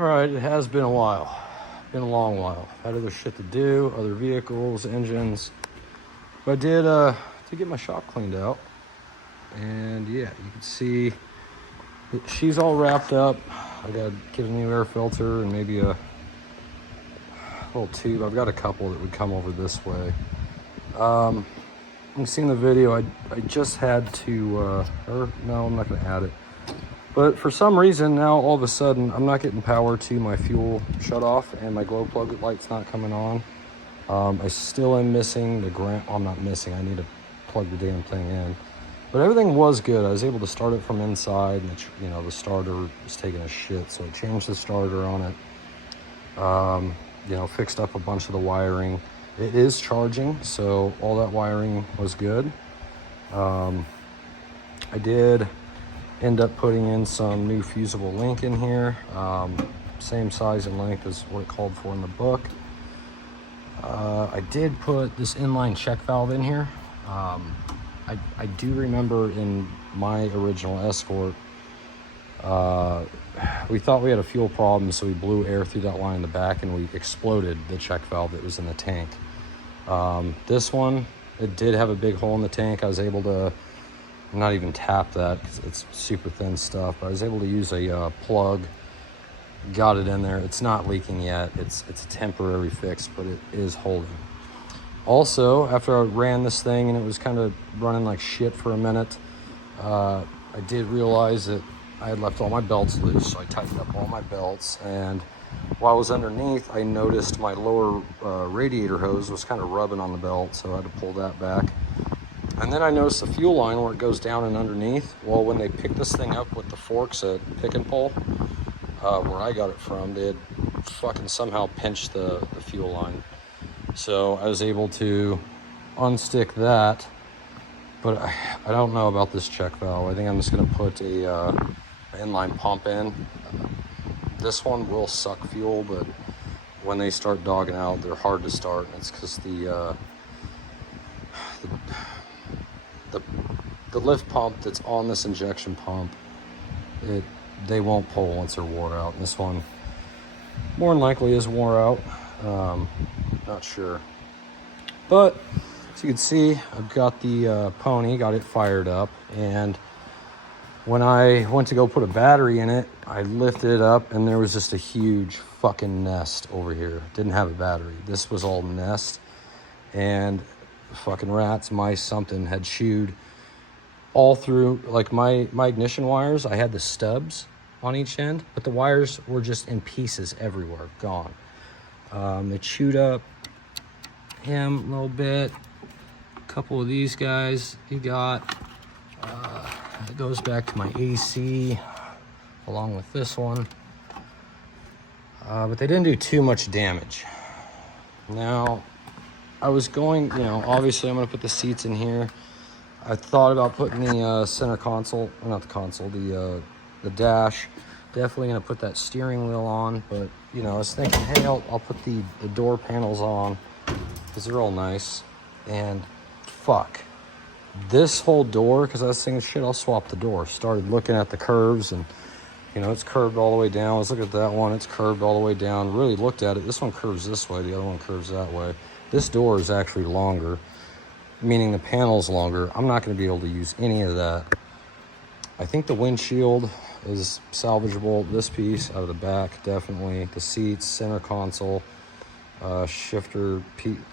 All right, it has been a while. Been a long while. Had other shit to do, other vehicles, engines. But I did to get my shop cleaned out. And yeah, you can see she's all wrapped up. I got to get a new air filter and maybe a little tube. I've got a couple that would come over this way. You've seen the video. I just had to, or no, I'm not going to add it. But for some reason now, all of a sudden, I'm not getting power to my fuel shut off and my glow plug light's not coming on. I still am missing the ground. I'm not missing. I need to plug the damn thing in. But everything was good. I was able to start it from inside, and the starter was taking a shit, so I changed the starter on it. Fixed up a bunch of the wiring. It is charging, so all that wiring was good. I did end up putting in some new fusible link in here, same size and length as what it called for in the book. I did put this inline check valve in here. I do remember in my original Escort, we thought we had a fuel problem, so we blew air through that line in the back and we exploded the check valve that was in the tank. This one, it did have a big hole in the tank. I was able to not even tap that because it's super thin stuff. But I was able to use a plug, got it in there. It's not leaking yet. It's a temporary fix, but it is holding. Also, after I ran this thing and it was kind of running like shit for a minute, I did realize that I had left all my belts loose, so I tightened up all my belts. And while I was underneath, I noticed my lower radiator hose was kind of rubbing on the belt, so I had to pull that back. And then I noticed the fuel line where it goes down and underneath. Well, when they picked this thing up with the forks at Pick and Pull, where I got it from, they had fucking somehow pinched the fuel line. So I was able to unstick that, but I don't know about this check valve. I think I'm just gonna put a inline pump in. This one will suck fuel, but when they start dogging out, they're hard to start. And it's because the lift pump that's on this injection pump, they won't pull once they're wore out. And this one more than likely is wore out. Not sure. But as you can see, I've got the pony, got it fired up, and when I went to go put a battery in it, I lifted it up and there was just a huge fucking nest over here. Didn't have a battery. This was all nest, and fucking rats, mice, something had chewed all through, like my ignition wires. I had the stubs on each end, but the wires were just in pieces everywhere, gone. They chewed up him a little bit. A couple of these guys he got. It goes back to my AC along with this one. But they didn't do too much damage. Now, I was going, obviously I'm going to put the seats in here. I thought about putting the center console, or not the console, the dash. Definitely going to put that steering wheel on, but, I was thinking, hey, I'll put the door panels on because they're all nice. And fuck. This whole door, because I was thinking, shit, I'll swap the door. Started looking at the curves, and, it's curved all the way down. Let's look at that one. It's curved all the way down. Really looked at it. This one curves this way. The other one curves that way. This door is actually longer, meaning the panel's longer. I'm not going to be able to use any of that. I think the windshield is salvageable. This piece out of the back, definitely. The seats, center console, shifter,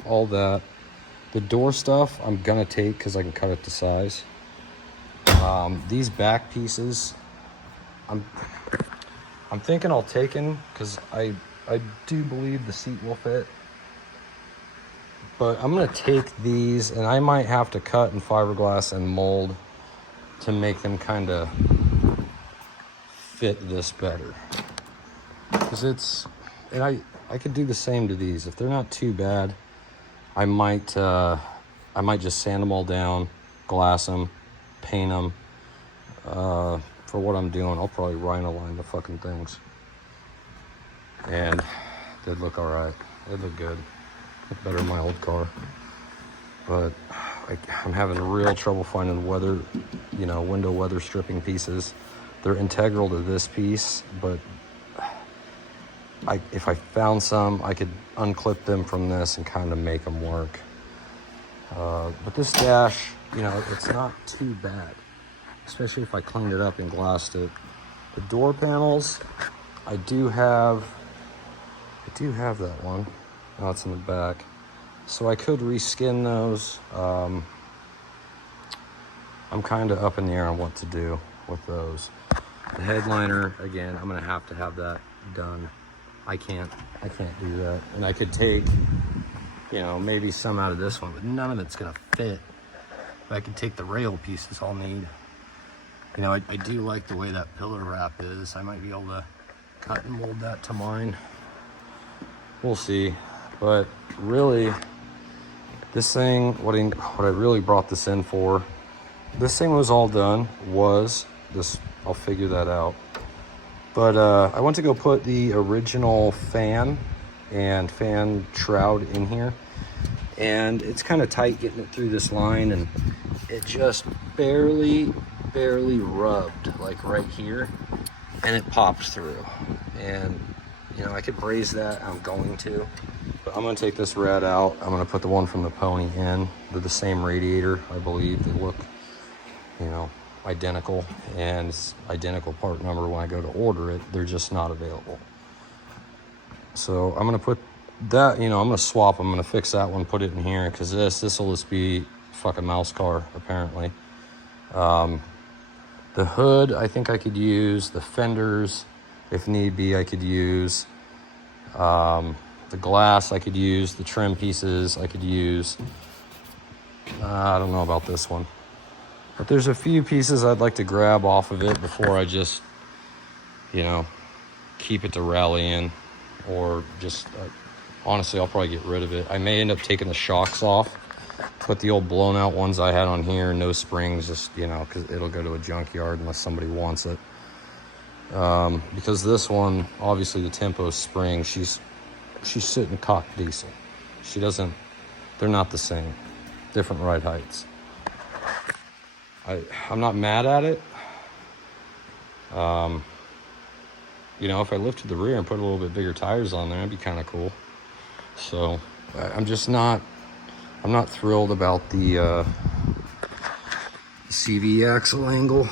all that. The door stuff I'm gonna take because I can cut it to size. These back pieces, I'm thinking I'll take them because I do believe the seat will fit. But I'm gonna take these, and I might have to cut in fiberglass and mold to make them kind of fit this better. Because and I could do the same to these if they're not too bad. I might just sand them all down, glass them, paint them. For what I'm doing, I'll probably rhino line the fucking things. And they'd look all right. They'd look good. Look better in my old car. But I'm having real trouble finding window weather stripping pieces. They're integral to this piece, but if I found some, I could unclip them from this and kind of make them work. But this dash, you know, it's not too bad, especially if I cleaned it up and glassed it. The door panels, I do have that one. Oh, it's in the back. So I could reskin those. I'm kind of up in the air on what to do with those. The headliner, again, I'm gonna have that done. I can't do that. And I could take, you know, maybe some out of this one, but none of it's gonna fit. But I could take the rail pieces I'll need. You know, I do like the way that pillar wrap is. I might be able to cut and mold that to mine. We'll see. But really, this thing, what I really brought this in for, this thing was all done, I'll figure that out. But I went to go put the original fan and fan shroud in here. And it's kind of tight getting it through this line, and it just barely rubbed, like right here, and it popped through. And, you know, I could braze that, I'm going to. But I'm gonna take this rat out. I'm gonna put the one from the Pony in. They're the same radiator, I believe. They look, you know, identical, and it's identical part number when I go to order it. They're just not available. So I'm gonna put that, you know, I'm gonna swap. I'm gonna fix that one, put it in here, because this will just be fucking mouse car apparently. The hood, I think I could use. The fenders, if need be, I could use. The glass I could use. The trim pieces I could use. I don't know about this one, but there's a few pieces I'd like to grab off of it before I just, you know, keep it to rally in, or just honestly, I'll probably get rid of it. I may end up taking the shocks off, put the old blown out ones I had on here, no springs, just, you know, because it'll go to a junkyard unless somebody wants it. Because this one, obviously the Tempo spring, she's sitting cock decent. They're not the same, different ride heights. I'm not mad at it. You know, if I lifted the rear and put a little bit bigger tires on there, that'd be kind of cool. So I'm not thrilled about the CV axle angle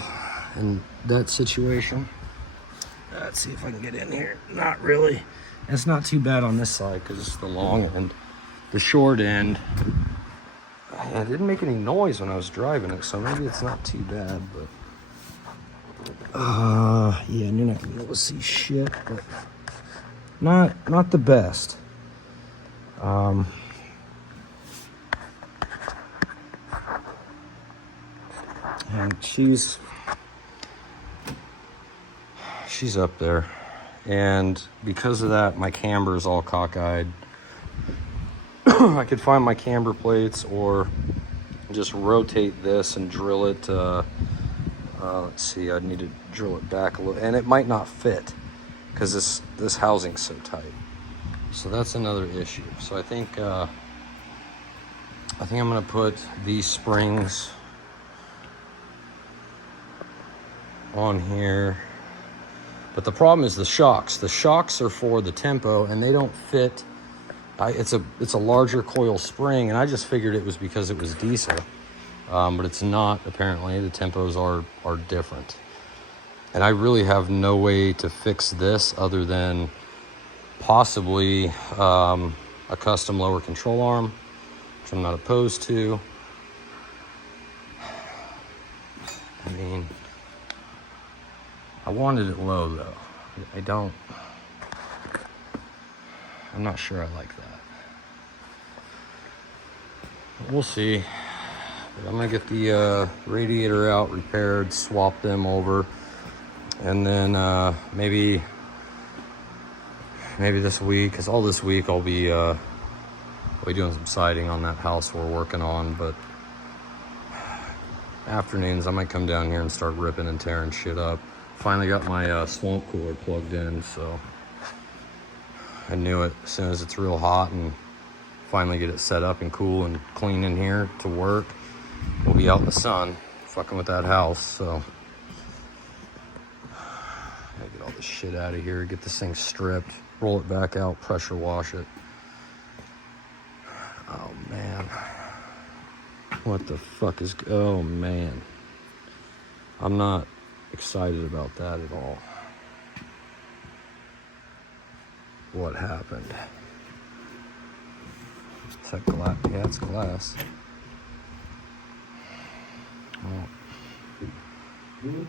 and that situation. Let's see if I can get in here. Not really. It's not too bad on this side because it's the long end. The short end, it didn't make any noise when I was driving it, so maybe it's not too bad, but yeah, and you're not gonna be able to see shit, but not the best. And she's up there, and because of that, my camber is all cockeyed. I could find my camber plates, or just rotate this and drill it. Let's see, I'd need to drill it back a little, and it might not fit because this housing's so tight. So that's another issue. So I think I'm gonna put these springs on here. But the problem is the shocks. The shocks are for the Tempo, and they don't fit. It's a larger coil spring, and I just figured it was because it was diesel, but it's not. Apparently, the Tempos are different, and I really have no way to fix this other than possibly a custom lower control arm, which I'm not opposed to. I mean, I wanted it low though. I'm not sure I like that. But we'll see. But I'm gonna get the radiator out, repaired, swap them over, and then maybe this week, because all this week I'll be doing some siding on that house we're working on, but afternoons I might come down here and start ripping and tearing shit up. Finally got my swamp cooler plugged in, so I knew it. As soon as it's real hot and finally get it set up and cool and clean in here to work, we'll be out in the sun fucking with that house. So gotta get all this shit out of here, get this thing stripped, roll it back out, pressure wash it. Oh man. What the fuck is, oh man. I'm not excited about that at all. What happened? Is that glass? Yeah, it's glass. Well,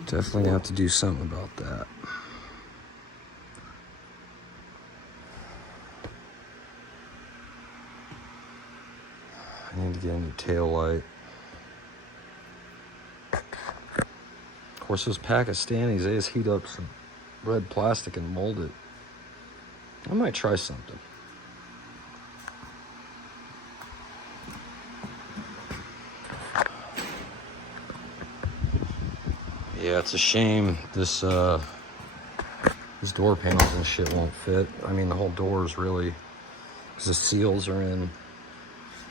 definitely have to do something about that. I need to get a new tail light. Of course, those Pakistanis, they just heat up some red plastic and mold it. I might try something. Yeah, it's a shame this these door panels and shit won't fit. I mean, the whole door is really, because the seals are in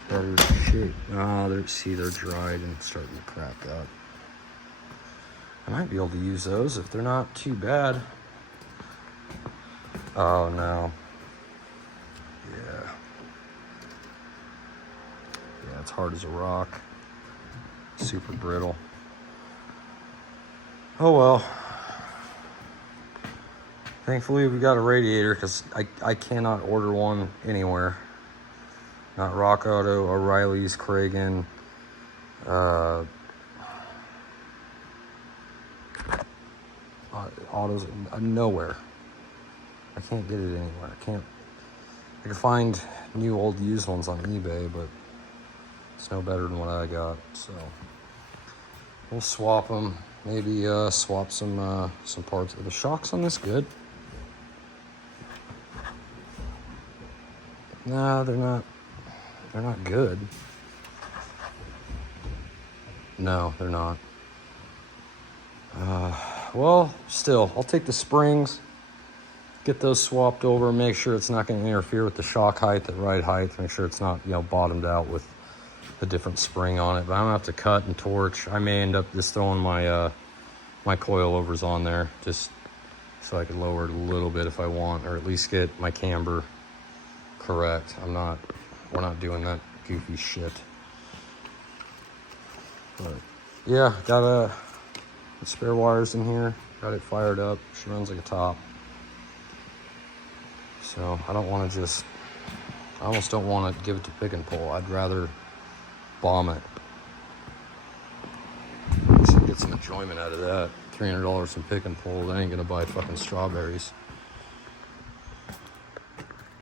better shape. They're dried and starting to crack up. I might be able to use those if they're not too bad. Oh no. Yeah. Yeah, it's hard as a rock. Super brittle. Oh well. Thankfully we got a radiator, because I cannot order one anywhere. Not Rock Auto, O'Reilly's, Kragen, autos, nowhere. I can't get it anywhere. I can find new old used ones on eBay, but it's no better than what I got. So we'll swap them. Maybe swap some parts. Are the shocks on this good? Nah, they're not. They're not good. No, they're not. Well, still, I'll take the springs, get those swapped over, make sure it's not going to interfere with the shock height, the right height, make sure it's not, bottomed out with a different spring on it. But I'm gonna have to cut and torch. I may end up just throwing my my coilovers on there, just so I can lower it a little bit if I want, or at least get my camber correct. We're not doing that goofy shit. But yeah, got spare wires in here. Got it fired up. She runs like a top. So I almost don't want to give it to pick and pull. I'd rather bomb it. So get some enjoyment out of that. $300 from pick and pull. That ain't gonna buy fucking strawberries.